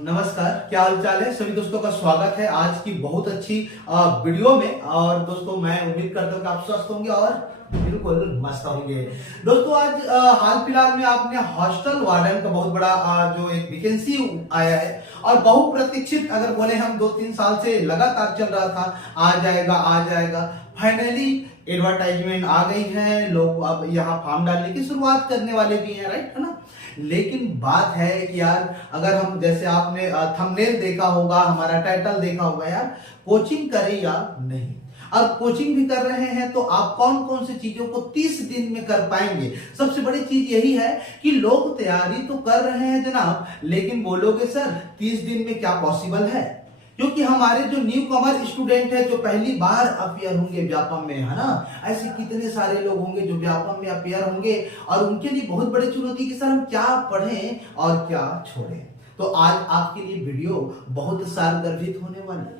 नमस्कार, क्या हाल चाल है सभी दोस्तों का स्वागत है आज की बहुत अच्छी वीडियो में। और दोस्तों मैं उम्मीद करता हूँ कि आप स्वस्थ होंगे और बिल्कुल मस्त होंगे। दोस्तों आज हाल फिलहाल में आपने हॉस्टल वार्डन का बहुत बड़ा जो एक वैकेंसी आया है और बहुप्रतीक्षित, अगर बोले हम 2-3 साल से लगातार चल रहा था आ जाएगा, फाइनली एडवर्टाइजमेंट आ गई है। लोग अब यहाँ फॉर्म डालने की शुरुआत करने वाले भी हैं, राइट है ना। लेकिन बात है कि यार, अगर हम जैसे आपने थंबनेल देखा होगा, हमारा टाइटल देखा होगा, यार कोचिंग करें या नहीं, और कोचिंग भी कर रहे हैं तो आप कौन कौन सी चीजों को 30 दिन में कर पाएंगे। सबसे बड़ी चीज यही है कि लोग तैयारी तो कर रहे हैं जनाब, लेकिन बोलोगे सर 30 दिन में क्या पॉसिबल है, क्योंकि हमारे जो न्यू कमर स्टूडेंट है जो पहली बार अपियर होंगे व्यापम में, है ना, ऐसे कितने सारे लोग होंगे जो व्यापम में अपियर होंगे और उनके लिए बहुत बड़ी चुनौती कि सर हम क्या पढ़ें और क्या छोड़ें। तो आज आपके लिए वीडियो बहुत सारगर्भित होने वाली है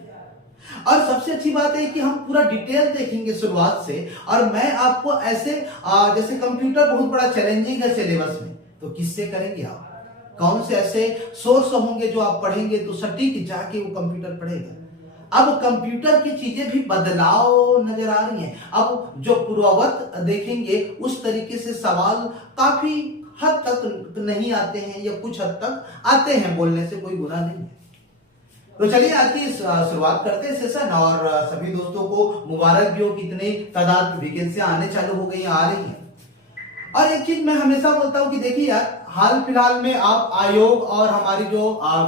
और सबसे अच्छी बात है कि हम पूरा डिटेल देखेंगे शुरुआत से। और मैं आपको ऐसे जैसे कंप्यूटर बहुत बड़ा चैलेंजिंग है सिलेबस में, तो किससे करेंगे आप, कौन से ऐसे सोर्स होंगे जो आप पढ़ेंगे तो सटीक जाके वो कंप्यूटर पढ़ेगा। अब कंप्यूटर की चीजें भी बदलाव नजर आ रही हैं। अब जो पूर्ववत देखेंगे उस तरीके से सवाल काफी हद तक नहीं आते हैं या कुछ हद तक आते हैं, बोलने से कोई गुनाह नहीं है। तो चलिए आज की शुरुआत करते हैं सेशन। और सभी दोस्तों को मुबारक भी हो कि इतनी तादाद वैकेंसियां आने चालू हो गई, आ रही हैं। और एक चीज मैं हमेशा बोलता हूं कि देखिए यार, हाल फिलहाल में आप आयोग और हमारी जो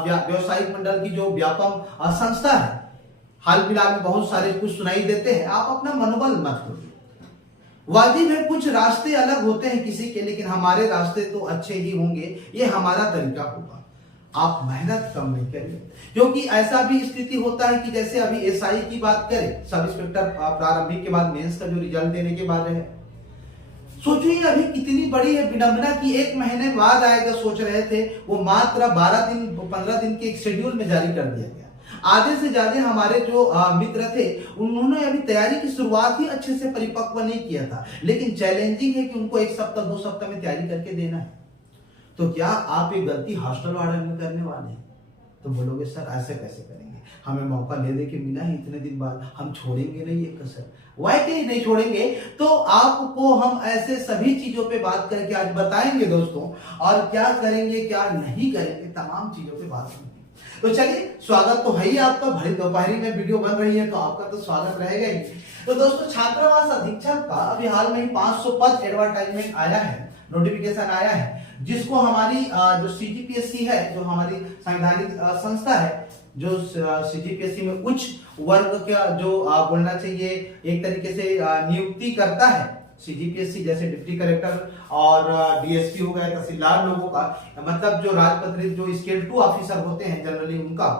व्यवसायिक मंडल की जो व्यापम संस्था है, हाल फिलहाल में बहुत सारे कुछ सुनाई देते हैं। आप अपना मनोबल मत खोइए, वाजिब है कुछ रास्ते अलग होते हैं किसी के, लेकिन हमारे रास्ते तो अच्छे ही होंगे, ये हमारा तरीका होगा। आप मेहनत कम नहीं करिए, क्योंकि ऐसा भी स्थिति होता है कि जैसे अभी एसआई की बात करें, सब इंस्पेक्टर प्रारंभिक के बाद मेंस का जो रिजल्ट देने के बाद है, सोचिए अभी कितनी बड़ी है विडंबना कि 1 महीने बाद आएगा, सोच रहे थे, वो मात्र 12 दिन 15 दिन के एक शेड्यूल में जारी कर दिया गया। आधे से ज्यादा हमारे जो मित्र थे उन्होंने अभी तैयारी की शुरुआत ही अच्छे से परिपक्व नहीं किया था, लेकिन चैलेंजिंग है कि उनको 1 सप्ताह 2 सप्ताह में तैयारी करके देना है। तो क्या आप ये गलती हॉस्टल वार्डन में करने वाले हैं? तो बोलोगे सर ऐसे कैसे करेंगे, हमें मौका ले दे के मिला है इतने दिन बाद, हम छोड़ेंगे नहीं ये कसर। वाकई नहीं छोड़ेंगे। तो आपको हम ऐसे सभी चीजों पे बात करके आज बताएंगे दोस्तों, और क्या करेंगे क्या नहीं करेंगे, तमाम चीजों पे बात करेंगे। तो चलिए, स्वागत तो है ही आपका, भरी दोपहरी में वीडियो बन रही है तो आपका तो स्वागत रहेगा ही। तो दोस्तों, छात्रावास अधीक्षक का अभी हाल में ही 500 पद एडवर्टाइजमेंट आया है, नोटिफिकेशन आया है, जिसको हमारी जो सीजीपीएससी है, जो हमारी संवैधानिक संस्था है, जो सीजीपीएससी में उच्च वर्ग का जो बोलना चाहिए एक तरीके से नियुक्ति करता है। सीजीपीएससी जैसे डिप्टी कलेक्टर और डीएसपी हो गए, तहसीलदार लोगों का, मतलब जो राजपत्रित जो स्केल 2 ऑफिसर होते हैं जनरली उनका।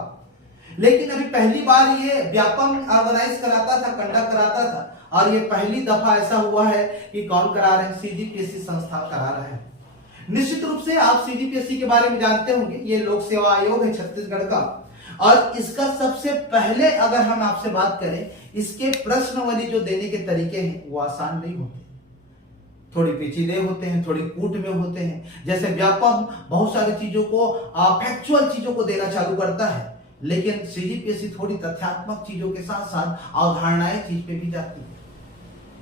लेकिन अभी पहली बार ये व्यापम ऑर्गेनाइज कराता था, कंडक्ट कराता था, और ये पहली दफा ऐसा हुआ है कि कौन करा रहे हैं, सीजीपीएससी संस्था करा रहे हैं। निश्चित रूप से आप सीजीपीएससी के बारे में जानते होंगे, ये लोक सेवा आयोग है छत्तीसगढ़ का, और इसका सबसे पहले अगर हम आपसे बात करें, इसके प्रश्नावली जो देने के तरीके हैं वो आसान नहीं होते, थोड़ी पेचीदे होते हैं, थोड़ी कूट में होते हैं। जैसे व्यापम बहुत सारी चीजों को फैक्चुअल चीजों को देना चालू करता है, लेकिन सीजीपीएससी थोड़ी तथ्यात्मक चीजों के साथ साथ अवधारणाएं चीज पे भी जाती है।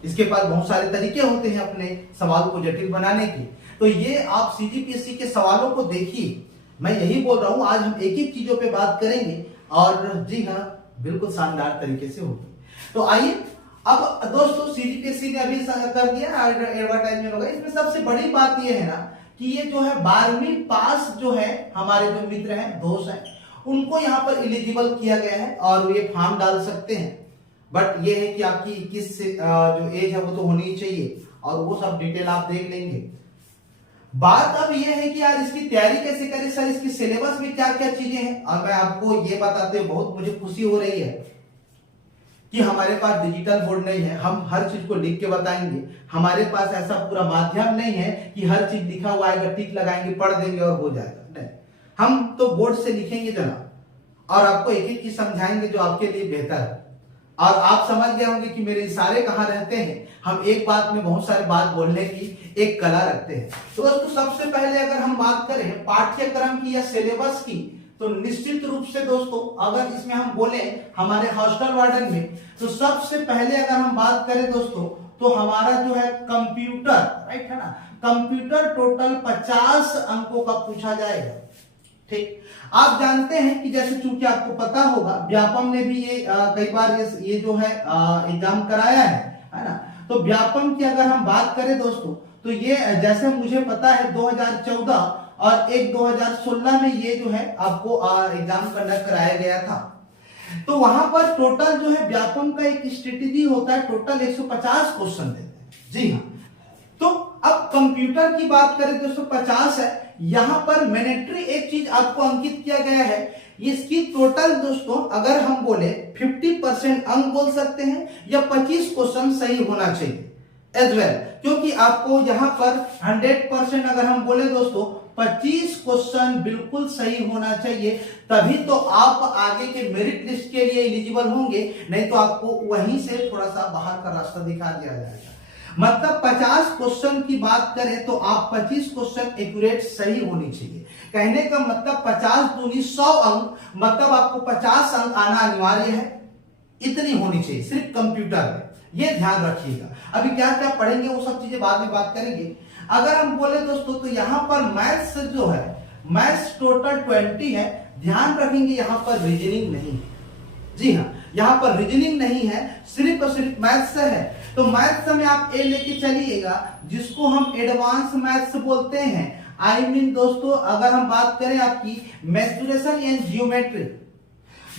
इसके पास बहुत सारे तरीके होते हैं अपने सवाल को जटिल बनाने के। तो ये आप सीजीपीएससी के सवालों को देखिए, मैं यही बोल रहा हूं, आज हम एक एक चीजों पे बात करेंगे और जी हाँ, बिल्कुल शानदार तरीके से होगी। तो आइए, अब दोस्तों सीजीपीएससी ने अभी कर दिया एडवर्टाइजमेंट होगा। इसमें सबसे बड़ी बात ये है ना कि ये जो है 12वीं पास जो है हमारे जो मित्र हैं, दोस्त हैं, उनको यहाँ पर एलिजिबल किया गया है और ये फॉर्म डाल सकते हैं। बट ये है कि आपकी 21 से जो एज है वो तो होनी ही चाहिए, और वो सब डिटेल आप देख लेंगे। बात अब ये है कि यार इसकी तैयारी कैसे करें सर, इसकी सिलेबस में क्या क्या चीजें हैं। और मैं आपको ये बताते हुए बहुत मुझे खुशी हो रही है कि हमारे पास डिजिटल बोर्ड नहीं है, हम हर चीज को लिख के बताएंगे। हमारे पास ऐसा पूरा माध्यम नहीं है कि हर चीज लिखा हुआ आएगा, टिक लगाएंगे, पढ़ देंगे और हो जाएगा, नहीं। हम तो बोर्ड से लिखेंगे जनाब, और आपको एक एक चीज समझाएंगे जो आपके लिए बेहतर है। और आप समझ गए होंगे कि मेरे इशारे कहाँ रहते हैं। हम एक बात में बहुत सारी बात बोलने की एक कला रखते हैं। तो दोस्तों, सबसे पहले अगर हम बात करें पाठ्यक्रम की या सिलेबस की, तो निश्चित रूप से दोस्तों अगर इसमें हम बोले हमारे हॉस्टल वार्डन में, तो सबसे पहले अगर हम बात करें दोस्तों तो हमारा जो है कंप्यूटर, राइट है ना, कंप्यूटर टोटल 50 अंकों का पूछा जाएगा। ठीक, आप जानते हैं कि जैसे चूंकि आपको पता होगा व्यापम ने भी ये कई बार ये जो है एग्जाम कराया है ना। तो व्यापम की अगर हम बात करें दोस्तों तो ये जैसे मुझे पता है 2014 और एक 2016 में ये जो है आपको एग्जाम कंडक्ट कराया गया था। तो वहां पर टोटल जो है व्यापम का एक स्ट्रेटेजी होता है, टोटल 150 क्वेश्चन देते हैं। जी हाँ, तो अब कंप्यूटर की बात करें तो 150 है। यहां पर मैंडेटरी एक चीज आपको अंकित किया गया है, इसकी टोटल दोस्तों अगर हम बोले 50% अंक बोल सकते हैं या 25 क्वेश्चन सही होना चाहिए एज वेल, क्योंकि आपको यहां पर 100% अगर हम बोले दोस्तों 25 क्वेश्चन बिल्कुल सही होना चाहिए, तभी तो आप आगे के मेरिट लिस्ट के लिए एलिजिबल होंगे, नहीं तो आपको वहीं से थोड़ा सा बाहर का रास्ता दिखा दिया जाएगा। मतलब 50 क्वेश्चन की बात करें तो आप 25 क्वेश्चन एक्यूरेट सही होनी चाहिए। कहने का मतलब 50 दूनी 100 अंक, मतलब आपको 50 अंक आना अनिवार्य है, इतनी होनी चाहिए सिर्फ कंप्यूटर में, ये ध्यान रखिएगा। अभी क्या क्या पढ़ेंगे वो सब चीजें बाद में बात करेंगे। अगर हम बोले दोस्तों तो यहां पर मैथ्स जो है, मैथ्स टोटल 20 है, ध्यान रखेंगे यहां पर रीजनिंग नहीं है। जी हाँ, यहां पर रीजनिंग नहीं है, सिर्फ और सिर्फ मैथ्स है। तो मैथ्स में आप ए लेके चलिएगा, जिसको हम एडवांस मैथ्स बोलते हैं। आई मीन दोस्तों अगर हम बात करें आपकी मेंसुरेशन एंड जियोमेट्री,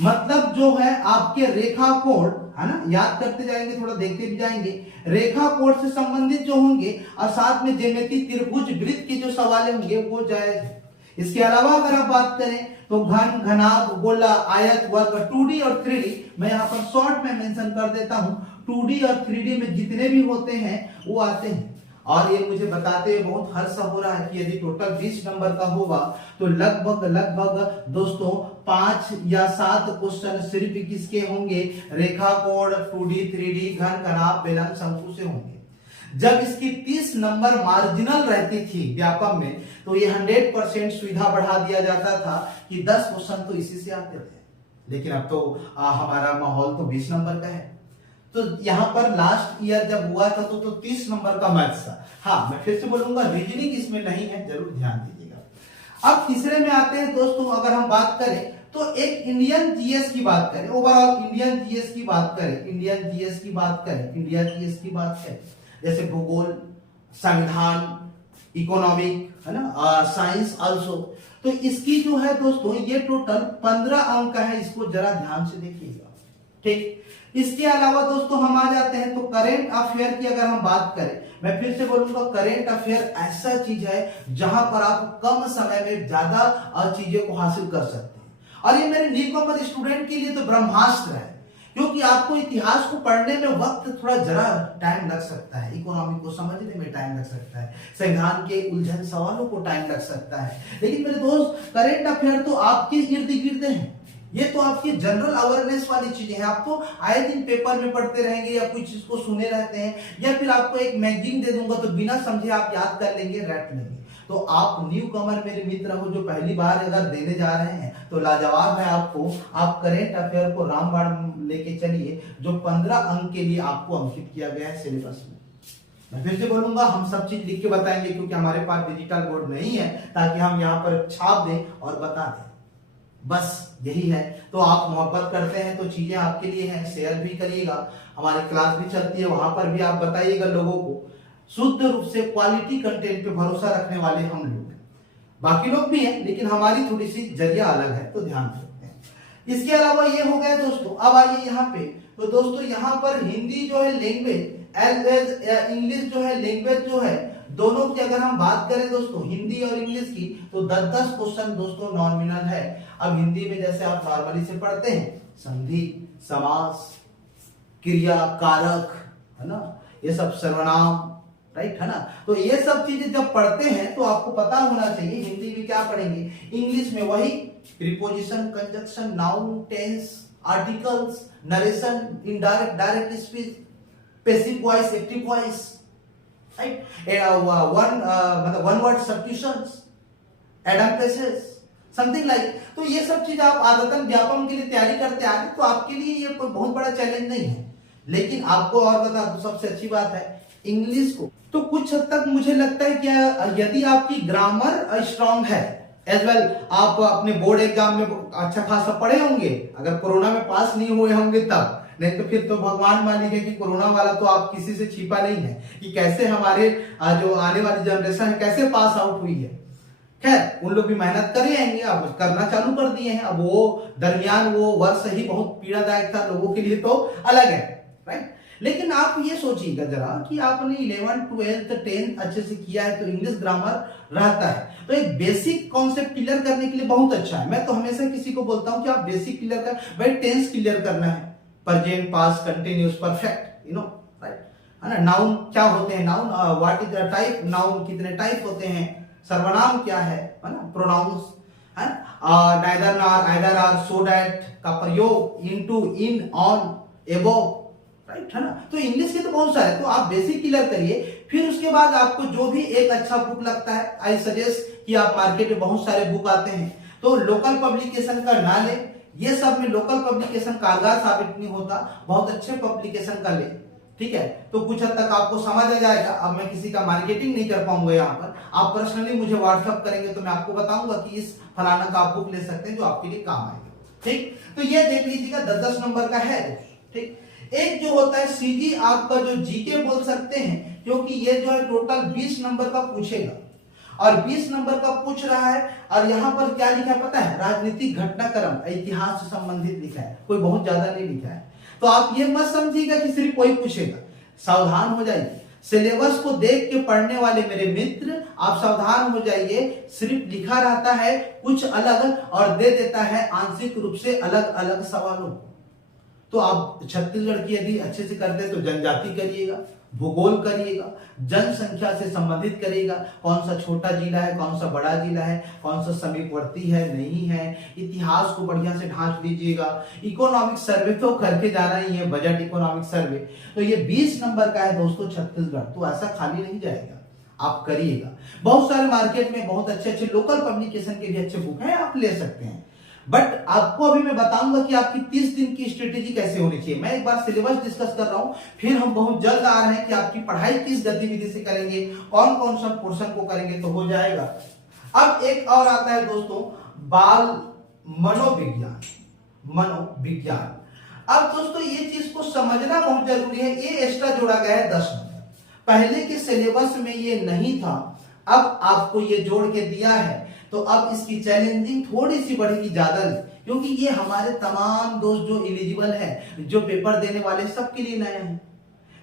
मतलब जो है आपके रेखा कोड है ना, याद करते जाएंगे, थोड़ा देखते भी जाएंगे, रेखा कोड से संबंधित जो होंगे और साथ में ज्यामिति, त्रिभुज, वृत्त के जो सवाल होंगे वो जायज है। इसके अलावा अगर आप बात करें तो घन, घनाभ, गोला, आयत, वर्ग, 2D और 3D मैं यहाँ पर शॉर्ट में मेंशन कर देता हूँ। 2D और 3D में जितने भी होते हैं वो आते हैं। और ये मुझे बताते हुए बहुत हर्ष हो रहा है कि यदि टोटल 20 नंबर का होगा तो लगभग दोस्तों 5 या 7 क्वेश्चन सिर्फ किसके होंगे, रेखा कोड, 2D, 3D, घन, घनाभ, बेलन, शंकु से होंगे। जब इसकी 30 नंबर मार्जिनल रहती थी व्यापम में, तो ये 100% सुविधा बढ़ा दिया जाता था कि 10 क्वेश्चन तो इसी से आते थे। लेकिन अब तो हमारा माहौल तो 20 नंबर का है। तो यहाँ पर लास्ट ईयर जब हुआ था तो 30 नंबर का मैथ्स था। हाँ, मैं फिर से बोलूंगा रीजनिंग इसमें नहीं है, जरूर ध्यान दीजिएगा। अब तीसरे में आते हैं दोस्तों, अगर हम बात करें तो एक इंडियन जीएस की बात करें, ओवरऑल इंडियन जीएस की बात करें, इंडियन जीएस की बात करें, इंडिया जीएस की बात करें, जैसे भूगोल, संविधान, इकोनॉमिक है ना, साइंस आल्सो। तो इसकी जो है दोस्तों ये टोटल 15 अंक का है, इसको जरा ध्यान से देखिएगा। ठीक, इसके अलावा दोस्तों हम आ जाते हैं तो करेंट अफेयर की अगर हम बात करें, मैं फिर से बोलूंगा क्रेंट अफेयर ऐसा चीज है जहां पर आप कम समय में ज्यादा चीजों को हासिल कर सकते हैं। और ये मेरे न्यूकमर स्टूडेंट के लिए तो ब्रह्मास्त्र है, क्योंकि आपको इतिहास को पढ़ने में वक्त थोड़ा जरा टाइम लग सकता है, इकोनॉमी को समझने में टाइम लग सकता है, संविधान के उलझन सवालों को टाइम लग सकता है, लेकिन मेरे दोस्त करेंट अफेयर तो आपके इर्द गिर्द हैं। ये तो आपकी जनरल अवेयरनेस वाली चीजें हैं। आप तो आए दिन पेपर में पढ़ते रहेंगे या कोई चीज को सुने रहते हैं, या फिर आपको एक मैगजीन दे दूंगा तो बिना समझे आप याद कर लेंगे, रट लेंगे। तो आप न्यू कमर मेरे मित्र हो जो पहली बार अगर देने जा रहे हैं तो लाजवाब है आपको। आप करेंट अफेयर को रामबाण लेके चलिए, जो 15 अंक के लिए आपको अंकित किया गया है सिलेबस में। मैं फिर से बोलूंगा, हम सब चीज लिख के बताएंगे क्योंकि हमारे पास डिजिटल बोर्ड नहीं है, ताकि हम यहाँ पर छाप दें और बता दें, बस यही है। तो आप मोहब्बत करते हैं तो चीजें आपके लिए हैं, शेयर भी करिएगा। हमारी क्लास भी चलती है, वहां पर भी आप बताइएगा लोगों को। शुद्ध रूप से क्वालिटी कंटेंट पे भरोसा रखने वाले हम लोग हैं, बाकी लोग भी हैं, लेकिन हमारी थोड़ी सी जरिया अलग है, तो ध्यान रखते हैं। इसके अलावा ये हो गया दोस्तों। अब आइए यहाँ पे, तो दोस्तों यहाँ पर हिंदी जो है लैंग्वेज, इंग्लिश जो है लैंग्वेज जो है, दोनों की अगर हम बात करें दोस्तों, हिंदी और इंग्लिश की, तो 10-10 क्वेश्चन दोस्तों नॉमिनल है। अब हिंदी में जैसे आप नॉर्मली से पढ़ते हैं, संधि, समास, क्रिया, कारक है ना, ये सब सर्वनाम, राइट है ना। तो ये सब चीजें जब पढ़ते हैं तो आपको पता होना चाहिए। हिंदी में क्या पढ़ेंगे, इंग्लिश में वही preposition, conjunction, noun, tense, articles, narration, indirect, direct speech, passive voice, active voice, right, मतलब one word substitutions, idiom passage, something like. तो ये सब चीज आप आदतन व्यापम के लिए तैयारी करते आ गए तो आपके लिए ये कोई बहुत बड़ा चैलेंज नहीं है। लेकिन आपको और बता दूं, सबसे अच्छी बात है इंग्लिश को तो कुछ हद तक मुझे लगता है कि यदि आपकी ग्रामर स्ट्रांग है एज वेल, आप अपने बोर्ड एग्जाम में अच्छा खासा पढ़े होंगे, अगर कोरोना में पास नहीं हुए होंगे तब, नहीं तो फिर तो भगवान मान लीजिए कि कोरोना वाला तो आप किसी से छिपा नहीं है कि कैसे हमारे जो आने वाली जनरेशन है कैसे पास आउट हुई है। खैर उन लोग भी मेहनत कर आएंगे, अब करना चालू कर दिए हैं। अब वो दरमियान वो वर्ष ही बहुत पीड़ादायक था लोगों के लिए, तो अलग है, राइट। लेकिन आप ये सोचिएगा जरा कि आपने 11th 12th 10th अच्छे से किया है तो इंग्लिश ग्रामर रहता है, तो एक बेसिक कॉन्सेप्ट क्लियर करने के लिए बहुत अच्छा है। मैं तो हमेशा किसी को बोलता हूं कि आप बेसिक क्लियर कर, भाई टेंस क्लियर करना है, present past continuous perfect, you know, right, है ना। नाउन क्या होते हैं, noun what is the type, noun कितने टाइप होते हैं, सर्वनाम क्या है ना, प्रोनाउंस, है ना, neither nor either or so that का प्रयोग, into, in, on, above, right, है ना। तो इंग्लिश के तो बहुत सारे, तो आप बेसिक क्लियर करिए। फिर उसके बाद आपको जो भी एक अच्छा बुक लगता है, आई सजेस्ट कि आप मार्केट में बहुत सारे बुक आते हैं तो लोकल पब्लिकेशन का ना ले, ये सब में लोकल पब्लिकेशन कारगर साबित नहीं होता, बहुत अच्छे पब्लिकेशन का ले, ठीक है। तो कुछ हद तक आपको समझ आ जाएगा। अब मैं किसी का मार्केटिंग नहीं कर पाऊंगा यहाँ पर, आप पर्सनली मुझे व्हाट्सएप करेंगे तो मैं आपको बताऊंगा कि इस फलाना का आप बुक ले सकते हैं जो आपके लिए काम आएगा, ठीक। तो ये देख लीजिएगा 10-10 नंबर का है, ठीक। एक जो होता है सीजी आपका जो जीके बोल सकते हैं, क्योंकि ये जो है टोटल 20 नंबर का पूछेगा और 20 नंबर का पूछ रहा है। और यहाँ पर क्या लिखा है पता है, राजनीतिक घटनाक्रम इतिहास से संबंधित लिखा है, कोई बहुत ज्यादा नहीं लिखा है। तो आप ये मत समझिएगा कि सिर्फ कोई पूछेगा, सावधान हो जाइए। सिलेबस को देख के पढ़ने वाले मेरे मित्र आप सावधान हो जाइए, सिर्फ लिखा रहता है कुछ अलग और दे देता है आंशिक रूप से अलग अलग सवालों को। तो आप छत्तीसगढ़ की यदि अच्छे से करते तो जनजाति करिएगा, भूगोल करिएगा, जनसंख्या से संबंधित करिएगा, कौन सा छोटा जिला है, कौन सा बड़ा जिला है, कौन सा समीपवर्ती है नहीं है, इतिहास को बढ़िया से ढांच लीजिएगा। इकोनॉमिक सर्वे तो करके जाना ही है, बजट इकोनॉमिक सर्वे, तो ये 20 नंबर का है दोस्तों छत्तीसगढ़, तो ऐसा खाली नहीं जाएगा, आप करिएगा। बहुत सारे मार्केट में बहुत अच्छे अच्छे लोकल पब्लिकेशन के भी अच्छे बुक हैं, आप ले सकते हैं। बट आपको अभी मैं बताऊंगा कि आपकी 30 दिन की स्ट्रेटेजी कैसे होनी चाहिए। मैं एक बार सिलेबस डिस्कस कर रहा हूं, फिर हम बहुत जल्द आ रहे हैं कि आपकी पढ़ाई किस गतिविधि से करेंगे, कौन कौन सा पोर्शन को करेंगे तो हो जाएगा। अब एक और आता है दोस्तों बाल मनोविज्ञान, मनोविज्ञान। अब दोस्तों ये चीज को समझना बहुत जरूरी है, ये एक्स्ट्रा जोड़ा गया है 10 नंबर, पहले के सिलेबस में ये नहीं था, अब आपको ये जोड़ के दिया है, तो अब इसकी चैलेंजिंग थोड़ी सी बढ़ेगी, ज्यादा नहीं, क्योंकि ये हमारे तमाम दोस्त जो एलिजिबल है, जो पेपर देने वाले सबके लिए नया है।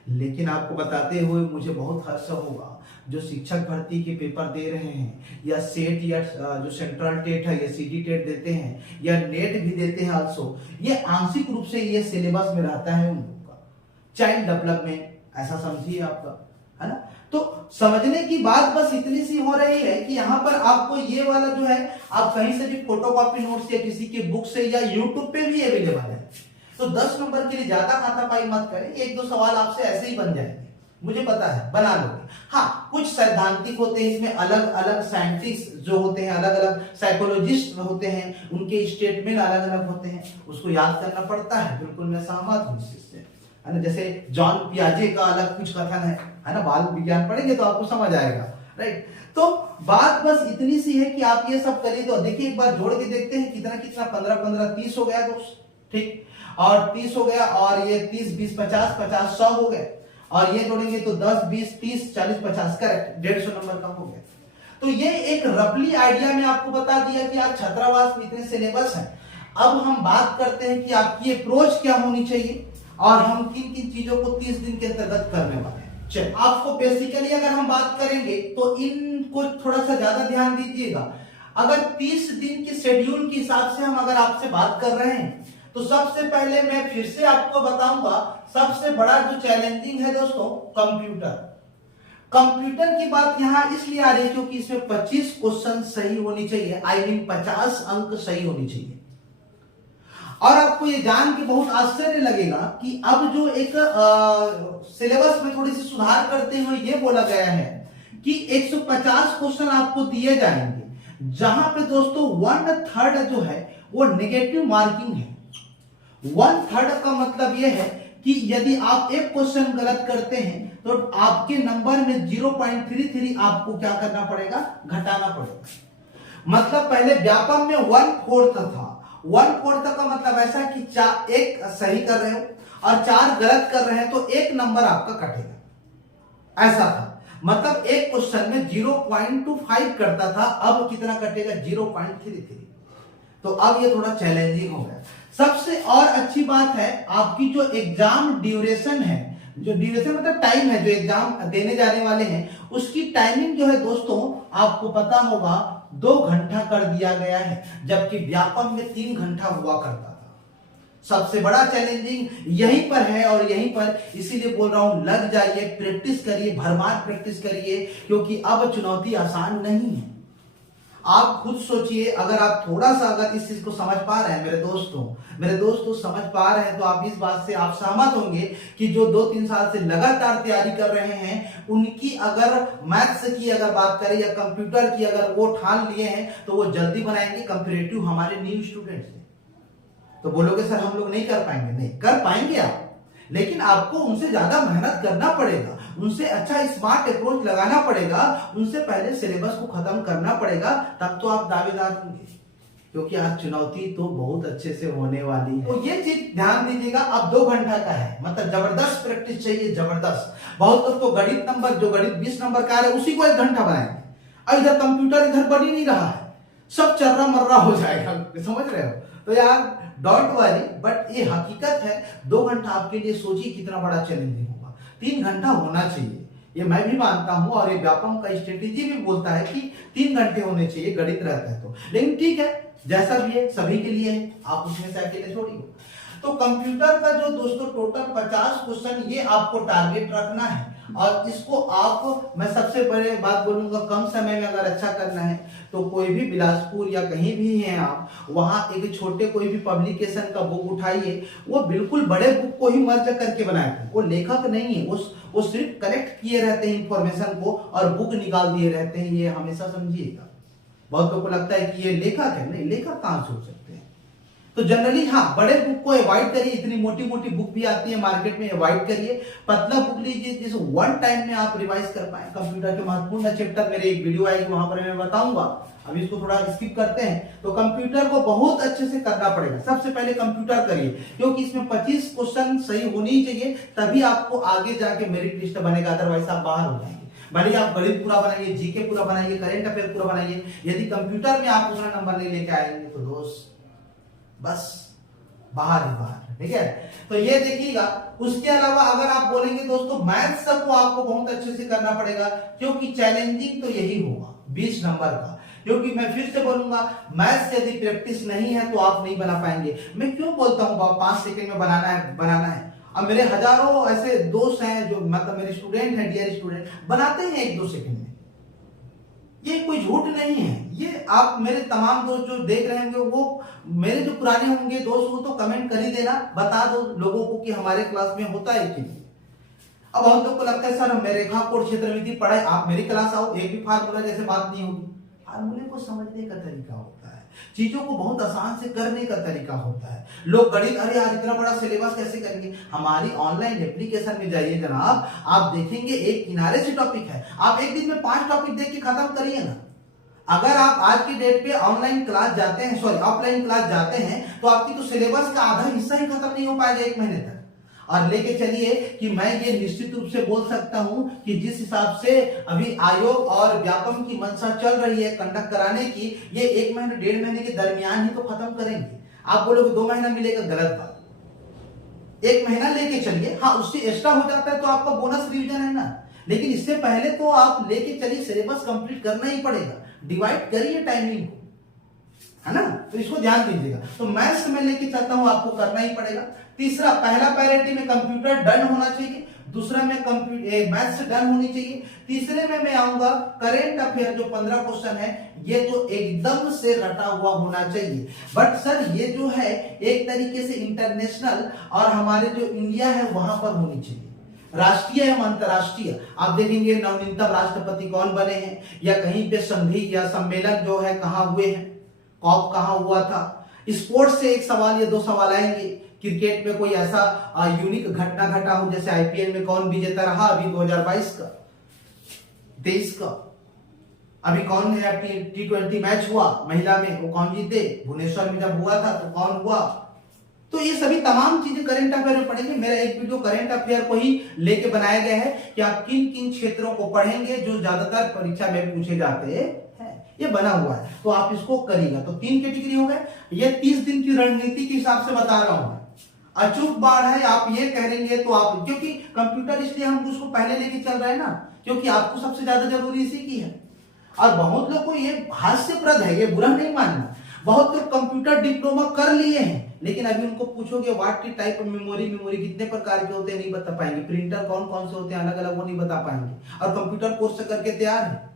लेकिन आपको बताते हुए मुझे बहुत हर्ष होगा, जो शिक्षक भर्ती के पेपर दे रहे हैं या सेट या जो सेंट्रल टेट है या सीडी टेट देते हैं या नेट भी देते हैं आल्सो, ये आंशिक रूप से ये सिलेबस में रहता है उन लोगों का। चाइल्ड डेवलपमेंट ऐसा समझिए आपका, है ना। तो समझने की बात बस इतनी सी हो रही है कि यहाँ पर आपको ये वाला जो है आप कहीं से भी फोटोकॉपी नोट्स या किसी के बुक से या यूट्यूब पे भी अवेलेबल है। तो 10 नंबर के लिए ज्यादा हाथापाई मत करें, एक दो सवाल आपसे ऐसे ही बन जाएंगे, मुझे पता है बना लोगे। हाँ कुछ सैद्धांतिक होते हैं, इसमें अलग अलग साइंटिस्ट जो होते हैं, अलग अलग साइकोलॉजिस्ट होते हैं, उनके स्टेटमेंट अलग अलग होते हैं, उसको याद करना पड़ता है। बिल्कुल मैं सहमत हूँ इस चीज से, है ना। जैसे जॉन पियाजे का अलग कुछ कथन है ना, बाल विज्ञान पढ़ेंगे तो आपको समझ आएगा, राइट। तो बात बस इतनी सी है कि आप ये सब करिए। तो देखिए एक बार जोड़ के देखते हैं कितना कितना, 15-15 30 हो गया दोस्त, ठीक, और 30 हो गया, और ये 30 20 50 50 100 हो गए, और ये जोड़ेंगे तो 10 20 30 40 50, करेक्ट, 150 नंबर का हो गया। तो ये एक रफली आइडिया में आपको बता दिया कि आप छात्रावास में इतने सिलेबस है। अब हम बात करते हैं कि आपकी अप्रोच क्या होनी चाहिए और हम किन किन चीजों को 30 दिन के अंतर्गत करने वाले हैं। चलिए आपको बेसिकली अगर हम बात करेंगे तो इनको थोड़ा सा ज्यादा ध्यान दीजिएगा। अगर 30 दिन के शेड्यूल के हिसाब से हम अगर आपसे बात कर रहे हैं तो सबसे पहले मैं फिर से आपको बताऊंगा, सबसे बड़ा जो चैलेंजिंग है दोस्तों कंप्यूटर। कंप्यूटर की बात यहां इसलिए आ रही है क्योंकि इसमें 25 क्वेश्चन सही होनी चाहिए, आई मीन 50 अंक सही होनी चाहिए। और आपको ये जान के बहुत आश्चर्य लगेगा कि अब जो एक सिलेबस में थोड़ी सी सुधार करते हुए ये बोला गया है कि 150 क्वेश्चन आपको दिए जाएंगे, जहां पे दोस्तों 1/3 जो है वो नेगेटिव मार्किंग है। 1/3 का मतलब यह है कि यदि आप एक क्वेश्चन गलत करते हैं तो आपके नंबर में 0.33 आपको क्या करना पड़ेगा, घटाना पड़ेगा। मतलब पहले व्यापम में 1/4 था। 1/4 का मतलब ऐसा कि एक सही कर रहे हो और 4 गलत कर रहे हैं तो एक नंबर आपका कटेगा, ऐसा था। मतलब एक क्वेश्चन में 0.25 करता था, अब कितना कटेगा, 0.33। तो अब ये थोड़ा चैलेंजिंग हो गया। सबसे और अच्छी बात है आपकी जो एग्जाम ड्यूरेशन है, जो ड्यूरेशन मतलब टाइम है, जो एग्जाम देने जाने वाले हैं उसकी टाइमिंग जो है दोस्तों आपको पता होगा 2 घंटा कर दिया गया है, जबकि व्यापम में 3 घंटा हुआ करता था। सबसे बड़ा चैलेंजिंग यहीं पर है और यहीं पर इसीलिए बोल रहा हूं लग जाइए, प्रैक्टिस करिए, भरमार प्रैक्टिस करिए, क्योंकि अब चुनौती आसान नहीं है। आप खुद सोचिए, अगर आप थोड़ा सा अगर इस चीज को समझ पा रहे हैं मेरे दोस्तों समझ पा रहे हैं तो आप इस बात से आप सहमत होंगे कि जो 2-3 साल से लगातार तैयारी कर रहे हैं उनकी अगर मैथ्स की अगर बात करें या कंप्यूटर की अगर वो ठान लिए हैं तो वो जल्दी बनाएंगे कंपैरेटिव हमारे न्यू स्टूडेंट से। तो बोलोगे सर हम लोग नहीं कर पाएंगे, नहीं कर पाएंगे आप, लेकिन आपको उनसे ज्यादा मेहनत करना पड़ेगा, उनसे अच्छा स्मार्ट अप्रोच लगाना पड़ेगा, उनसे पहले सिलेबस को खत्म करना पड़ेगा, तब तो आप दावेदार होंगे, क्योंकि आज चुनौती तो बहुत अच्छे से होने वाली है। तो ये चीज ध्यान दीजिएगा। अब 2 घंटा का है, मतलब जबरदस्त प्रैक्टिस चाहिए, जबरदस्त। बहुत लोग तो गणित नंबर, जो गणित 20 नंबर का है उसी को 1 घंटा बनाएंगे, और इधर कंप्यूटर इधर बढ़ ही नहीं रहा है, सब चर्रा मर्रा हो जाएगा, समझ रहे हो। तो यार डोंट वरी, बट ये हकीकत है। 2 घंटा आपके लिए सोचिए कितना बड़ा चैलेंजिंग होगा। 3 घंटा होना चाहिए, ये मैं भी मानता हूं, और ये व्यापम का स्ट्रेटेजी भी बोलता है कि 3 घंटे होने चाहिए गणित रहता है तो। लेकिन ठीक है, जैसा भी है सभी के लिए है, आप उसमें से अकेले छोड़िए। तो कंप्यूटर का जो दोस्तों टोटल 50 क्वेश्चन ये आपको टारगेट रखना है, और इसको आप, मैं सबसे बड़े बात बोलूंगा, कम समय में अगर अच्छा करना है तो कोई भी बिलासपुर या कहीं भी हैं आप, वहां एक छोटे कोई भी पब्लिकेशन का बुक उठाइए, वो बिल्कुल बड़े बुक को ही मर्ज करके बनाए थे। वो लेखक नहीं है, वो सिर्फ कलेक्ट किए रहते हैं इंफॉर्मेशन को और बुक निकाल दिए रहते हैं, ये हमेशा समझिएगा। बहुत लोगों को लगता है कि ये लेखक है, नहीं, लेखक कहां से हो सकते हैं। तो जनरली हाँ, बड़े बुक को अवॉइड करिए, इतनी मोटी मोटी बुक भी आती है मार्केट में, अवॉइड करिए। पतला बुक लीजिए जिसे 1 टाइम में आप रिवाइज कर पाए। कंप्यूटर के महत्वपूर्ण चैप्टर मेरे एक वीडियो आएगी, वहां पर मैं बताऊंगा, अभी इसको थोड़ा स्किप करते हैं। तो कंप्यूटर को बहुत अच्छे से करना पड़ेगा। सबसे पहले कंप्यूटर करिए, क्योंकि इसमें 25 क्वेश्चन सही होनी ही चाहिए, तभी आपको आगे जाके मेरिट लिस्ट बनेगा, अदरवाइज आप बाहर हो जाएंगे। भले आप गणित पूरा बनाइए, जीके पूरा बनाइए, करेंट अफेयर पूरा बनाइए, यदि कंप्यूटर में आप उतना नंबर नहीं लेके आएंगे तो दोस्त बस बाहर ही बाहर, ठीक है। तो ये देखिएगा। उसके अलावा अगर आप बोलेंगे दोस्तों मैथ्स सबको आपको बहुत अच्छे से करना पड़ेगा, क्योंकि चैलेंजिंग तो यही होगा 20 नंबर का। क्योंकि मैं फिर से बोलूंगा, मैथ्स यदि प्रैक्टिस नहीं है तो आप नहीं बना पाएंगे। मैं क्यों बोलता हूँ 5 सेकंड में बनाना है। अब मेरे हजारों ऐसे दोस्त हैं जो मतलब मेरे स्टूडेंट हैं, डियर स्टूडेंट, बनाते हैं 1-2 सेकंड में। ये कोई झूठ नहीं है। ये आप मेरे तमाम दोस्त जो देख रहे होंगे, वो मेरे जो पुराने होंगे दोस्त, वो तो कमेंट कर ही देना, बता दो लोगों को कि हमारे क्लास में होता है कि नहीं। अब हम लोग को लगता है सर मैं रेखा कोड क्षेत्र में पढ़ाई, आप मेरी क्लास आओ, एक भी फार्मूला जैसे बात नहीं होगी। फार्मूले को समझने का तरीका होता है, चीजों को बहुत आसान से करने का तरीका होता है। लोग गणित, अरे यार इतना बड़ा सिलेबस कैसे करेंगे। हमारी ऑनलाइन एप्लीकेशन में जाइए जनाब, आप देखेंगे एक किनारे से टॉपिक है, आप एक दिन में 5 टॉपिक देख के खत्म करिए ना। अगर आप आज की डेट पे ऑनलाइन क्लास जाते हैं, सॉरी ऑफलाइन क्लास जाते हैं, तो आपकी तो सिलेबस का आधा हिस्सा ही खत्म नहीं हो पाएगा 1 महीने तक। और लेके चलिए कि मैं ये निश्चित रूप से बोल सकता हूं कि जिस हिसाब से अभी आयोग और व्यापम की मंशा चल रही है कंडक्ट कराने की, ये 1 महीने 1.5 महीने के दरमियान ही तो खत्म करेंगे। आप बोलोगे 2 महीना मिलेगा, गलत बात। 1 महीना लेके चलिए, हाँ उससे एक्स्ट्रा हो जाता है तो आपका बोनस रिवीजन है ना, लेकिन इससे पहले तो आप लेके चलिए, सिलेबस कंप्लीट करना ही पड़ेगा। डिवाइड करिए टाइमिंग को, है ना। तो इसको ध्यान दीजिएगा। तो मैथ्स में लेके चलता हूं, आपको करना ही पड़ेगा। तीसरा, पहला प्रायोरिटी में कंप्यूटर डन होना चाहिए, दूसरा में मैथ्स डन होनी चाहिए, तीसरे में मैं आऊंगा करेंट अफेयर जो 15 क्वेश्चन है, ये तो एकदम से रटा हुआ होना चाहिए। बट सर ये जो है एक तरीके से इंटरनेशनल और हमारे जो इंडिया है वहां पर होनी चाहिए। राष्ट्रीय एवं अंतरराष्ट्रीय आप देखेंगे नवनीतम राष्ट्रपति कौन बने हैं, या कहीं पे संधि या सम्मेलन जो है कहाँ हुए हैं, कॉप कहाँ हुआ था। स्पोर्ट्स से एक सवाल या दो सवाल आएंगे, क्रिकेट में कोई ऐसा यूनिक घटना घटा हो, जैसे आईपीएल में कौन विजेता रहा अभी 2022 का 23 का, अभी कौन है T20 मैच हुआ महिला में, वो कौन जीते, भुवनेश्वर में जब हुआ था तो कौन हुआ। तो ये सभी तमाम चीजें करंट अफेयर में पढ़ेंगे। मेरा एक वीडियो करंट अफेयर को ही लेके बनाया गया है कि आप किन किन क्षेत्रों को पढ़ेंगे जो ज्यादातर परीक्षा में पूछे जाते हैं, ये बना हुआ है, तो आप इसको करिएगा। तो 3 कैटेगरी हो गए। ये 30 दिन की रणनीति के हिसाब से बता रहा हूं, अचूक बाढ़ है आप ये कहेंगे तो आप, क्योंकि कंप्यूटर इसलिए हम उसको पहले लेके चल रहे हैं ना, क्योंकि आपको सबसे ज्यादा जरूरी इसी की है। और बहुत लोग को ये हास्यप्रद है, ये बुरा नहीं मानना, बहुत लोग कंप्यूटर डिप्लोमा कर लिए हैं लेकिन अभी उनको पूछोगे व्हाट की टाइप ऑफ मेमोरी कितने प्रकार के होते हैं नहीं बता पाएंगे, प्रिंटर कौन कौन से होते हैं अलग अलग वो नहीं बता पाएंगे, और कंप्यूटर कोर्स से करके तैयार है।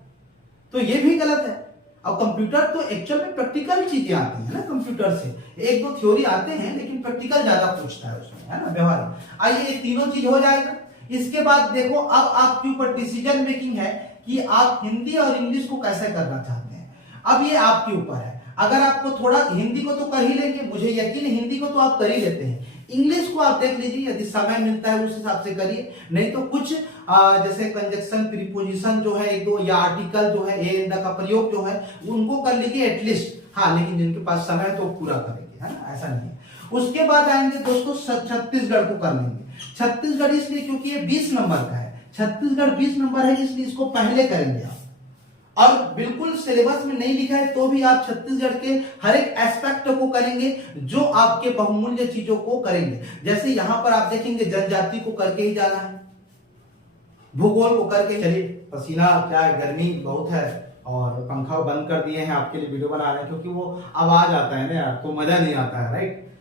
तो ये भी गलत है। अब कंप्यूटर तो एक्चुअल में प्रैक्टिकल चीजें आती है ना, कंप्यूटर से एक दो थ्योरी आते हैं लेकिन प्रैक्टिकल ज्यादा पूछता है उसमें, है ना, व्यवहार। आइए ये तीनों चीज हो जाएगा। इसके बाद देखो अब आपके ऊपर डिसीजन मेकिंग है कि आप हिंदी और इंग्लिश को कैसे करना चाहते हैं। अब ये आपके ऊपर है, अगर आपको थोड़ा हिंदी को तो कर ही लेंगे, मुझे यकीन हिंदी को तो आप कर ही लेते हैं, इंग्लिश को आप देख लीजिए यदि समय मिलता है उस हिसाब से करिए, नहीं तो कुछ जैसे कंजक्शन प्रीपोजिशन जो है एक दो, या आर्टिकल जो है ए एंड का प्रयोग जो है उनको कर लीजिए एटलीस्ट, हाँ, लेकिन जिनके पास समय है तो पूरा करेंगे, है ना, ऐसा नहीं है। उसके बाद आएंगे दोस्तों छत्तीसगढ़ को कर लेंगे। छत्तीसगढ़ इसलिए क्योंकि ये 20 नंबर का है, छत्तीसगढ़ 20 नंबर है इसलिए इसको पहले करेंगे आप, और बिल्कुल सिलेबस में नहीं लिखा है तो भी आप छत्तीसगढ़ के हर एक एस्पेक्ट को करेंगे जो आपके बहुमूल्य चीजों को करेंगे। जैसे यहां पर आप देखेंगे जनजाति को करके ही जाना है, भूगोल को करके, चलिए पसीना क्या है, गर्मी बहुत है और पंखा बंद कर दिए हैं, आपके लिए वीडियो बना रहे हैं क्योंकि वो आवाज आता है ना यार, तो मजा नहीं आता है, राइट।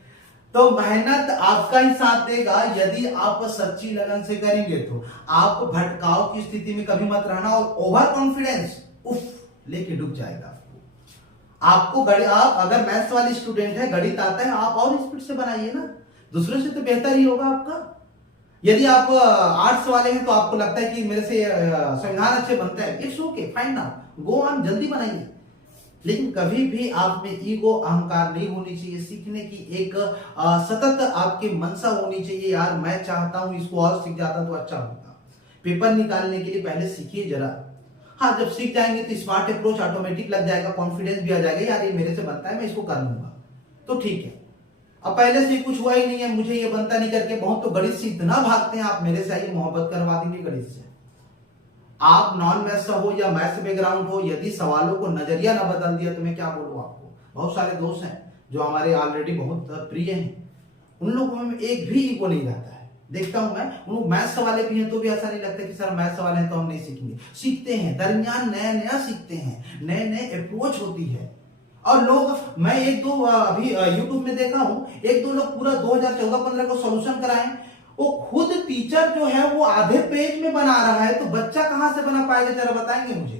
तो मेहनत आपका ही साथ देगा यदि आप सच्ची लगन से करेंगे तो। आप भटकाव की स्थिति में कभी मत रहना, और ओवर कॉन्फिडेंस उफ लेके डूब जाएगा आपको। आप अगर मैथ्स वाले स्टूडेंट है, गणित आता है, आप और स्पीड से बनाइए ना, दूसरों से तो बेहतर ही होगा आपका। यदि आप आर्ट्स वाले हैं तो आपको लगता है कि मेरे से संविधान अच्छे बनते हैं, इट्स ओके फाइन ना, गो ऑन, जल्दी बनाइए। लेकिन कभी भी आप में ईगो अहंकार नहीं होनी चाहिए, सीखने की एक सतत आपकी मंशा होनी चाहिए, यार मैं चाहता हूं इसको और सीख जाता तो अच्छा होगा। पेपर निकालने के लिए पहले सीखिए जरा, हाँ जब सीख जाएंगे तो स्मार्ट अप्रोच ऑटोमेटिक लग जाएगा, कॉन्फिडेंस भी आ जाएगा, यार ये मेरे से बनता है मैं इसको कर लूंगा, तो ठीक है। अब पहले से कुछ हुआ ही नहीं है, मुझे ये बनता नहीं करके बहुत तो गणित से इतना भागते हैं, आप मेरे से आइए मोहब्बत करवा देंगे गणित से। आप नॉन मैथ्स हो या मैथ्स बैकग्राउंड हो, यदि सवालों को नजरिया ना बदल दिया तो मैं क्या बोलूं आपको। बहुत सारे दोस्त हैं जो हमारे ऑलरेडी बहुत प्रिय हैं, उन लोगों में एक भी ईगो नहीं रहता है, देखता हूं मैं, उन मैथ्स वाले भी हैं तो भी ऐसा नहीं लगता कि सर मैथ्स वाले हैं तो हम नहीं सीखेंगे, सीखते हैं, दरमियान नया नया सीखते हैं, नए नए अप्रोच होती है। और लोग, मैं एक दो अभी यूट्यूब में देखा हूं, एक दो लोग पूरा 2014-15 को सोल्यूशन कराएं, वो खुद टीचर जो है वो आधे पेज में बना रहा है, तो बच्चा कहां से बना पाएगा जरा बताएंगे मुझे।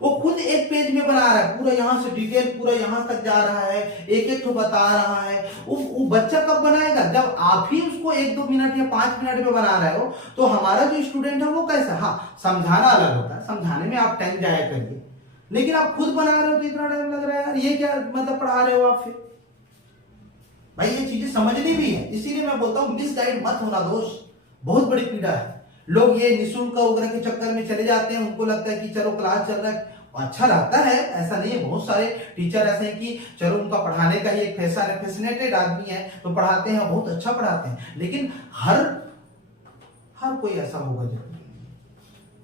वो खुद एक पेज में बना रहा है, पूरा यहां से डिटेल पूरा यहां तक जा रहा है, एक एक तो बता रहा है, वो बच्चा कब बनाएगा जब आप ही उसको 1-2 मिनट या 5 मिनट में बना रहे हो। तो हमारा जो स्टूडेंट है वो कैसा, हाँ समझाना अलग होता है, समझाने में आप टाइम जाया करिए, लेकिन आप खुद बना रहे हो तो इतना टाइम लग रहा है यार, ये क्या मतलब पढ़ा रहे हो आप फिर। भाई ये चीजें समझनी भी है, इसीलिए मैं बोलता हूं मिसगाइड मत होना दोस्त, बहुत बड़ी पीड़ा है। लोग ये निःशुल्क वगैरह के चक्कर में चले जाते हैं, उनको लगता है कि चलो क्लास चल रहा है, अच्छा रहता है, ऐसा नहीं है। बहुत सारे टीचर ऐसे हैं कि चलो उनका पढ़ाने का ही एक पैसा है, फैसिनेटेड आदमी है तो पढ़ाते हैं, बहुत अच्छा पढ़ाते हैं, लेकिन हर कोई ऐसा होगा जरूरी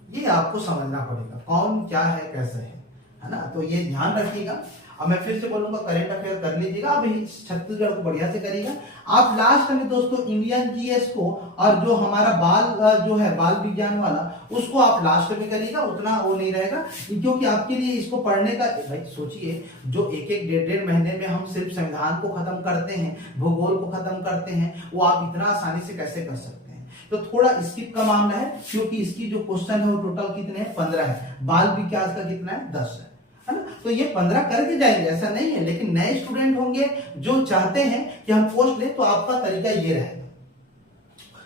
नहीं, ये आपको समझना पड़ेगा कौन क्या है कैसे है ना। तो ये ध्यान रखिएगा। अब मैं फिर से बोलूंगा करंट अफेयर कर लीजिएगा, अब छत्तीसगढ़ को बढ़िया से करिएगा। आप लास्ट में दोस्तों इंडियन जीएस को और जो हमारा बाल जो है बाल विज्ञान वाला, उसको आप लास्ट में करिएगा, उतना वो नहीं रहेगा, क्योंकि आपके लिए इसको पढ़ने का, भाई सोचिए जो एक एक डेढ़ महीने में हम सिर्फ संविधान को खत्म करते हैं, भूगोल को खत्म करते हैं, वो आप इतना आसानी से कैसे कर सकते हैं। तो थोड़ा स्किप का मामला है, क्योंकि इसकी जो क्वेश्चन है वो टोटल कितने हैं, 15 है, बाल विज्ञान का कितना है, 10 है ना। तो ये 15 करके जाएंगे ऐसा नहीं है, लेकिन नए स्टूडेंट होंगे जो चाहते हैं कि हम पोस्ट ले, तो आपका तरीका ये रहेगा।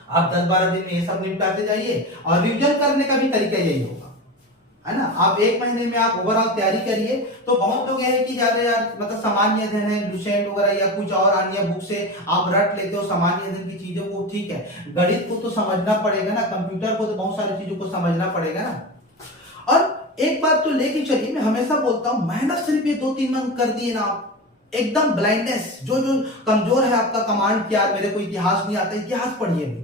आप 10-12 दिन में ये सब निपटाते जाइए और रिवीजन करने का भी तरीका यही होगा, है ना। आप 1 महीने में आप ओवरऑल तैयारी करिए। तो बहुत लोग है कि यार मतलब सामान्य अध्ययन है, लुसेंट वगैरह या कुछ और अन्य बुक से आप रट लेते हो सामान्य अध्ययन की चीजों को, ठीक है, गणित को तो समझना पड़ेगा ना, कंप्यूटर को तो बहुत सारी चीजों को समझना पड़ेगा ना। और एक बात तो लेके चलिए, मैं हमेशा बोलता हूं, मेहनत सिर्फ ये 2-3 अंक कर दिए ना आप, एकदम ब्लाइंडनेस, जो कमजोर है आपका कमांड, क्या मेरे को इतिहास नहीं आता, इतिहास पढ़िए भी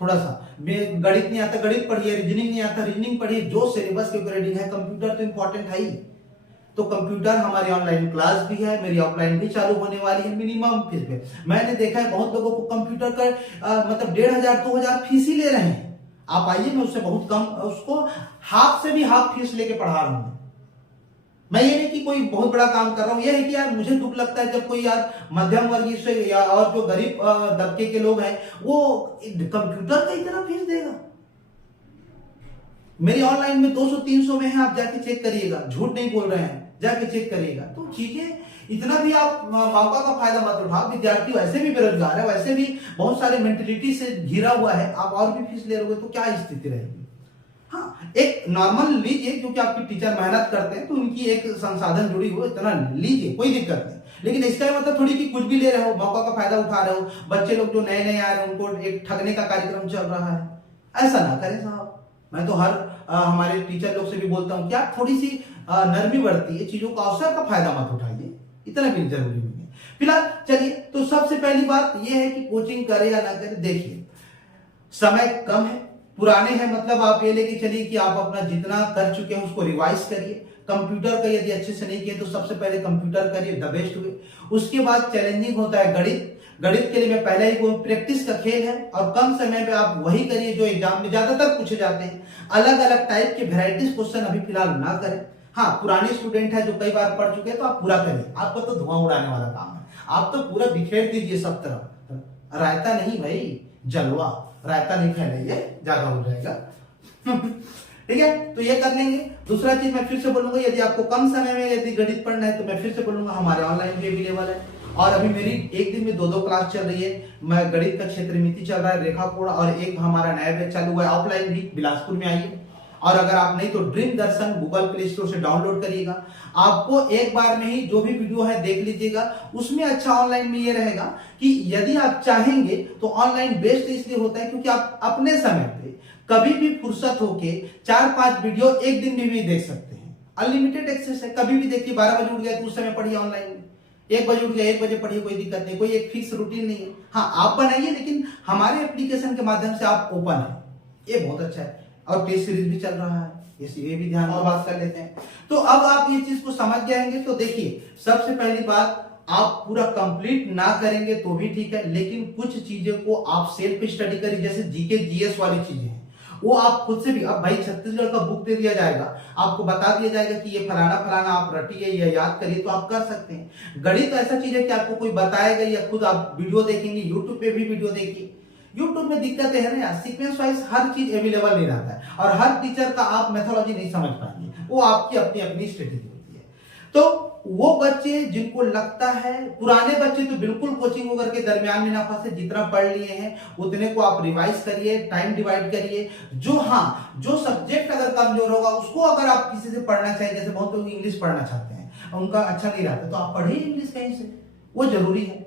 थोड़ा सा, गणित नहीं आता गणित पढ़िए, रीजनिंग नहीं आता रीजनिंग पढ़िए, जो सिलेबस के अकॉर्डिंग है। कंप्यूटर तो इंपॉर्टेंट है ही, तो कंप्यूटर हमारी ऑनलाइन क्लास भी है, मेरी ऑफलाइन भी चालू होने वाली है, मिनिमम फीस पे। मैंने देखा है बहुत लोगों को कंप्यूटर का मतलब 1500-2000 फीस ही ले रहे हैं। आप आइए, मैं उससे बहुत कम, उसको हाफ से भी हाफ फीस लेके पढ़ा रहा हूं। मैं ये नहीं कि कोई बहुत बड़ा काम कर रहा हूं, ये है कि यार मुझे दुख लगता है जब कोई यार मध्यम वर्गीय से या और जो गरीब दबके के लोग हैं वो कंप्यूटर का इतना फीस देगा। मेरी ऑनलाइन में 200-300 में है, आप जाके चेक करिएगा, झूठ नहीं बोल रहे हैं, जाके चेक करिएगा। तो चीजें इतना भी आप मौका का फायदा मत उठाओ। विद्यार्थी वैसे भी बेरोजगार है, वैसे भी बहुत सारे मेंटेलिटी से घिरा हुआ है, आप और भी फीस ले रहे हो तो क्या स्थिति रहेगी। हाँ, एक नॉर्मल लीजिए, क्योंकि आपके टीचर मेहनत करते हैं तो उनकी एक संसाधन जुड़ी हो, इतना लीजिए, कोई दिक्कत नहीं। लेकिन इसका मतलब थोड़ी कि कुछ भी ले रहे हो, मौका का फायदा उठा रहे हो। बच्चे लोग जो नए नए आ रहे हैं उनको एक ठगने का कार्यक्रम चल रहा है, ऐसा ना करें साहब। मैं तो हर हमारे टीचर लोग से भी बोलता हूँ कि आप थोड़ी सी नरमी बढ़ती है, चीजों का अवसर का फायदा मत उठाइए, इतना भी जरूरी नहीं है। फिलहाल चलिए, तो सबसे पहली बात यह है कि कोचिंग करे या ना करे, देखिए समय कम है, पुराने हैं, मतलब आप ये लेके चलिए कि आप अपना जितना कर चुके हैं उसको रिवाइज करिए। कंप्यूटर का यदि अच्छे से नहीं किए तो सबसे पहले कंप्यूटर करिए, द बेस्ट वे। उसके बाद चैलेंजिंग होता है गणित। गणित के लिए मैं पहले ही बोल, प्रैक्टिस का खेल है और कम समय में आप वही करिए जो एग्जाम में ज्यादातर पूछे जाते हैं। अलग अलग टाइप के वेराइटीज क्वेश्चन अभी फिलहाल ना करें। हाँ, पुराने स्टूडेंट है जो कई बार पढ़ चुके हैं तो आप पूरा करिए, आपको तो धुआं उड़ाने वाला काम है, आप तो पूरा बिखेर दीजिए सब तरफ। रायता नहीं भाई, जलवा, रायता नहीं फैलाइए, ज्यादा हो जाएगा। ठीक है, तो ये कर लेंगे। दूसरा चीज मैं फिर से बोलूंगा, यदि आपको कम समय में यदि गणित पढ़ना है तो मैं फिर से बोलूंगा हमारे ऑनलाइन भी अवेलेबल है। और अभी मेरी एक दिन में 2-2 क्लास चल रही है। मैं गणित का क्षेत्रमिति चल रहा है, रेखाकोण, और एक हमारा नया बैच चालू हुआ है ऑफलाइन भी, बिलासपुर में आइए। और अगर आप नहीं तो ड्रीम दर्शन गूगल प्ले स्टोर से डाउनलोड करिएगा। आपको एक बार में ही जो भी वीडियो है देख लीजिएगा। उसमें अच्छा ऑनलाइन में ये रहेगा कि यदि आप चाहेंगे तो ऑनलाइन बेस्ट इसलिए होता है क्योंकि आप अपने समय पे कभी भी फुर्सत होके 4-5 वीडियो एक दिन में भी देख सकते हैं। अनलिमिटेड एक्सेस है, कभी भी देखिए। 12 बजे उठ गया तो उस समय पढ़िए ऑनलाइन में, 1 बजे उठ गया 1 बजे पढ़िए, कोई दिक्कत नहीं, कोई एक फिक्स रूटीन नहीं है। हाँ, आप बनाइए, लेकिन हमारे एप्लीकेशन के माध्यम से आप ओपन है, ये बहुत अच्छा है। और टेस्ट सीरीज भी चल रहा है, ये भी ध्यान और बात कर लेते हैं। तो अब आप ये चीज को समझ जाएंगे। तो देखिए, सबसे पहली बात, आप पूरा कंप्लीट ना करेंगे तो भी ठीक है, लेकिन कुछ चीजों को आप सेल्फ स्टडी करिए। जैसे जीके जीएस वाली चीजें हैं वो आप खुद से भी, अब भाई छत्तीसगढ़ का बुक दे दिया जाएगा, आपको बता दिया जाएगा कि ये फलाना फलाना आप रटिए या याद करिए, तो आप कर सकते हैं। गणित ऐसा चीज है कि आपको कोई बताएगा या खुद आप वीडियो देखेंगे, यूट्यूब पे भी वीडियो देखिए। यूट्यूब में दिक्कत है ना यार, सीक्वेंस वाइज हर चीज अवेलेबल नहीं रहता है और हर टीचर का आप मेथोलॉजी नहीं समझ पाएंगे, वो आपकी अपनी अपनी स्ट्रेटेजी होती है। तो वो बच्चे जिनको लगता है, पुराने बच्चे तो बिल्कुल कोचिंग वगैरह के दरमियान में ना फंसे, जितना पढ़ लिए हैं उतने को आप रिवाइज करिए, टाइम डिवाइड करिए। जो सब्जेक्ट अगर कमजोर होगा उसको अगर आप किसी से पढ़ना चाहिए, जैसे बहुत लोग इंग्लिश पढ़ना चाहते हैं, उनका अच्छा नहीं रहता, तो आप पढ़िए इंग्लिश कहीं से, वो जरूरी है।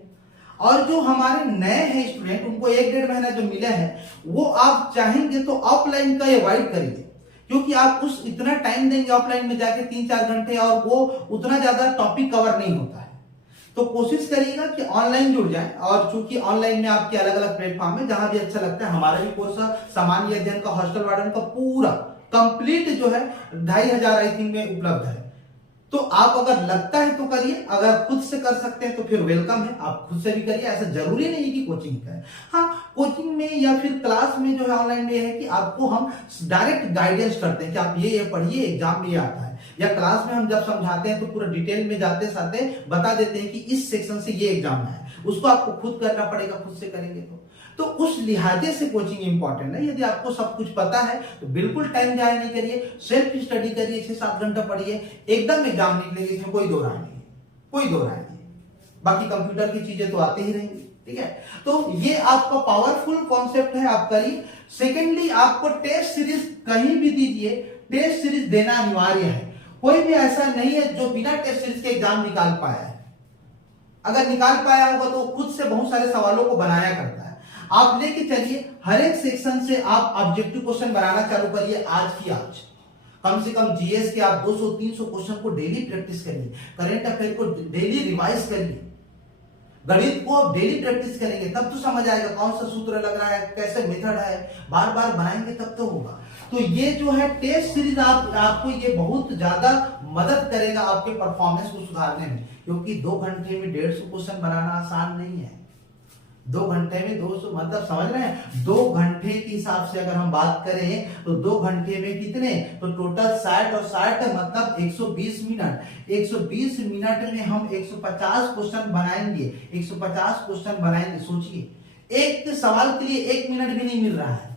और जो हमारे नए हैं स्टूडेंट, उनको 1-1.5 महीना जो मिला है, वो आप चाहेंगे तो ऑफलाइन का अवॉइड करिए, क्योंकि आप उस इतना टाइम देंगे ऑफलाइन में जाके 3-4 घंटे, और वो उतना ज्यादा टॉपिक कवर नहीं होता है। तो कोशिश करिएगा कि ऑनलाइन जुड़ जाए। और चूंकि ऑनलाइन में आपके अलग अलग प्लेटफॉर्म है, जहां भी अच्छा लगता है। हमारा भी कोर्स सामान्य अध्ययन का हॉस्टल वार्डन का पूरा कंप्लीट जो है 2500 आई थिंक में उपलब्ध है। तो आप अगर लगता है तो करिए, अगर खुद से कर सकते हैं तो फिर वेलकम है, आप खुद से भी करिए। ऐसा जरूरी नहीं है कि कोचिंग करें। हाँ, कोचिंग में या फिर क्लास में जो है ऑनलाइन में है कि आपको हम डायरेक्ट गाइडेंस करते हैं कि आप ये पढ़िए, एग्जाम में ये आता है। या क्लास में हम जब समझाते हैं तो पूरा डिटेल में जाते साथे बता देते हैं कि इस सेक्शन से ये एग्जाम है, उसको आपको खुद करना पड़ेगा, खुद से करेंगे तो उस लिहाजे से कोचिंग इंपॉर्टेंट है। यदि आपको सब कुछ पता है तो बिल्कुल टाइम जाया नहीं करिए, सेल्फ स्टडी करिए, 6-7 घंटा पढ़िए, एकदम एग्जाम निकलेंगे, इसमें कोई दो राय नहीं, कोई दो राय नहीं। बाकी कंप्यूटर की चीजें तो आती ही रहेंगी। ठीक है। तो ये आपका पावरफुल कॉन्सेप्ट है, आप करिए। सेकेंडली, आपको टेस्ट सीरीज कहीं भी दीजिए, टेस्ट सीरीज देना अनिवार्य है। कोई भी ऐसा नहीं है जो बिना टेस्ट सीरीज के एग्जाम निकाल पाया है। अगर निकाल पाया होगा तो खुद से बहुत सारे सवालों को बनाया करता है। आप लेके चलिए, हर एक सेक्शन से आप ऑब्जेक्टिव क्वेश्चन बनाना चालू करिए आज की आज। कम से कम जीएस के आप 200-300 क्वेश्चन को डेली प्रैक्टिस करिए, करंट अफेयर को डेली रिवाइज करिए, गणित को आप डेली प्रैक्टिस करेंगे तब तो समझ आएगा कौन सा सूत्र लग रहा है, कैसे मेथड है, बार बार बनाएंगे तब तो होगा। तो ये जो है टेस्ट सीरीज आपको ये बहुत ज्यादा मदद करेगा आपके परफॉर्मेंस को सुधारने में, क्योंकि 2 घंटे में 150 क्वेश्चन बनाना आसान नहीं है। 2 घंटे में 200 मतलब समझ रहे हैं, 2 घंटे के हिसाब से अगर हम बात करें तो 2 घंटे में कितने, तो टोटल 60 और 60 मतलब 120 मिनट। 120 मिनट में हम 150 क्वेश्चन बनाएंगे, 150 क्वेश्चन बनाएंगे। सोचिए एक सवाल के लिए 1 मिनट भी नहीं मिल रहा है,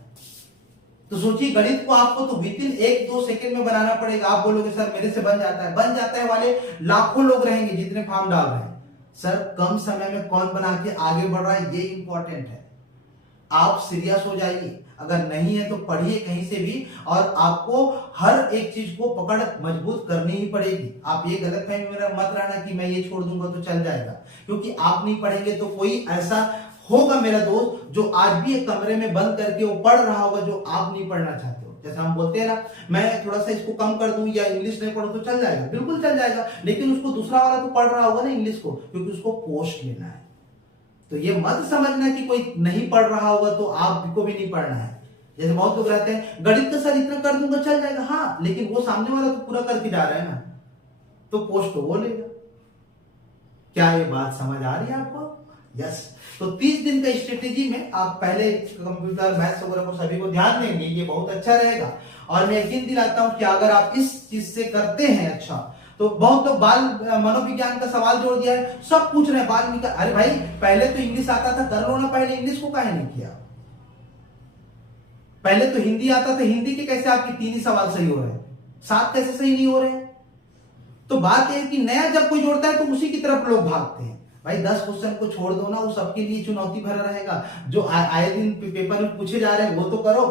तो सोचिए गणित को आपको तो विद इन 1-2 सेकंड में बनाना पड़ेगा। आप बोलोगे सर मेरे से बन जाता है वाले लाखों लोग रहेंगे जितने फॉर्म डाल रहे हैं। सर कम समय में कौन बना के आगे बढ़ रहा है ये इंपॉर्टेंट है। आप सीरियस हो जाइए, अगर नहीं है तो पढ़िए कहीं से भी, और आपको हर एक चीज को पकड़ मजबूत करनी ही पड़ेगी। आप ये गलतफहमी में मत रहना कि मैं ये छोड़ दूंगा तो चल जाएगा, क्योंकि आप नहीं पढ़ेंगे तो कोई ऐसा होगा मेरा दोस्त जो आज भी एक कमरे में बंद करके वो पढ़ रहा होगा जो आप नहीं पढ़ना चाहते हो। जैसे हम बोलते हैं ना, मैं थोड़ा सा इसको कम कर दूं या इंग्लिश नहीं पढ़ूं तो चल जाएगा, बिल्कुल चल जाएगा, लेकिन उसको दूसरा वाला तो पढ़ रहा होगा ना इंग्लिश को, क्योंकि उसको पोस्ट लेना है। तो ये मत समझना कि कोई नहीं पढ़ रहा होगा तो आपको भी नहीं पढ़ना है। जैसे बहुत लोग रहते हैं गणित का सर इतना कर दूंगा चल जाएगा, हाँ, लेकिन वो सामने वाला तो पूरा करके जा रहा है ना, तो पोस्ट तो वो लेगा। क्या ये बात समझ आ रही है आपको? यस। तो 30 दिन का स्ट्रेटेजी में आप पहले कंप्यूटर मैथ्स वगैरह को सभी को ध्यान देंगे, ये बहुत अच्छा रहेगा। और मैं यकीन दिलाता हूं कि अगर आप इस चीज से करते हैं अच्छा, तो बहुत लोग बाल मनोविज्ञान का सवाल जोड़ दिया है, सब पूछ रहे हैं बाल निकाल। अरे भाई पहले तो इंग्लिश आता था, कर लो ना, पहले इंग्लिश को काहे नहीं किया? पहले तो हिंदी आता था, हिंदी के कैसे आपके 3 ही सवाल सही हो रहे हैं, 7 कैसे सही नहीं हो रहे हैं? तो बात यह है कि नया जब कोई जोड़ता है तो उसी की तरफ लोग भागते हैं। भाई 10 क्वेश्चन को छोड़ दो ना, वो सबके लिए चुनौती भरा रहेगा। जो आए दिन पेपर में पूछे जा रहे हैं वो तो करो।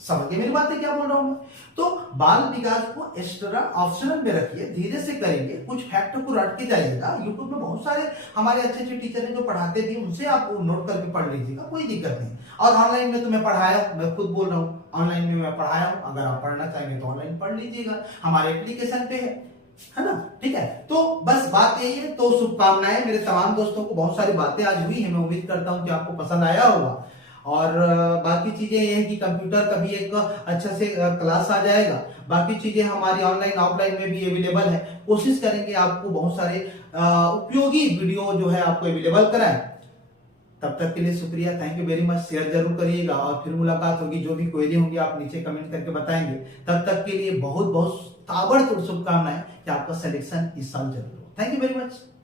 समझिए मेरी बात है क्या बोल रहा हूं मैं? तो बाल विकास को एक्स्ट्रा ऑप्शनल में रखिए, धीरे से करेंगे, कुछ फैक्ट को रट के जाइएगा। यूट्यूब में बहुत सारे हमारे अच्छे अच्छे टीचर हैं जो पढ़ाते भी, उनसे आप नोट करके पढ़ लीजिएगा, कोई दिक्कत नहीं। और ऑनलाइन में तो मैं पढ़ाया, मैं खुद बोल रहा हूँ, ऑनलाइन में मैं पढ़ाया हूँ। अगर आप पढ़ना चाहेंगे तो ऑनलाइन पढ़ लीजिएगा, हमारे एप्लीकेशन पे है ना, ठीक है। तो बस बात यही है। तो शुभकामनाएं मेरे तमाम दोस्तों को, बहुत सारी बातें आज हुई है, मैं उम्मीद करता हूं कि आपको पसंद आया होगा। और बाकी चीजें ये है कि कंप्यूटर का भी एक अच्छा से क्लास आ जाएगा। बाकी चीजें हमारी ऑनलाइन ऑफलाइन में भी अवेलेबल है। कोशिश करेंगे आपको बहुत सारे उपयोगी वीडियो जो है आपको अवेलेबल कराएं। तब तक के लिए शुक्रिया, thank you very much. Share जरूर करिएगा और फिर मुलाकात होगी। जो भी क्वेरी होंगी आप नीचे कमेंट करके बताएंगे। तब तक के लिए बहुत बहुत ताबड़तोड़ शुभकामनाएं कि आपका सिलेक्शन इस साल जरूर हो। Thank you very much.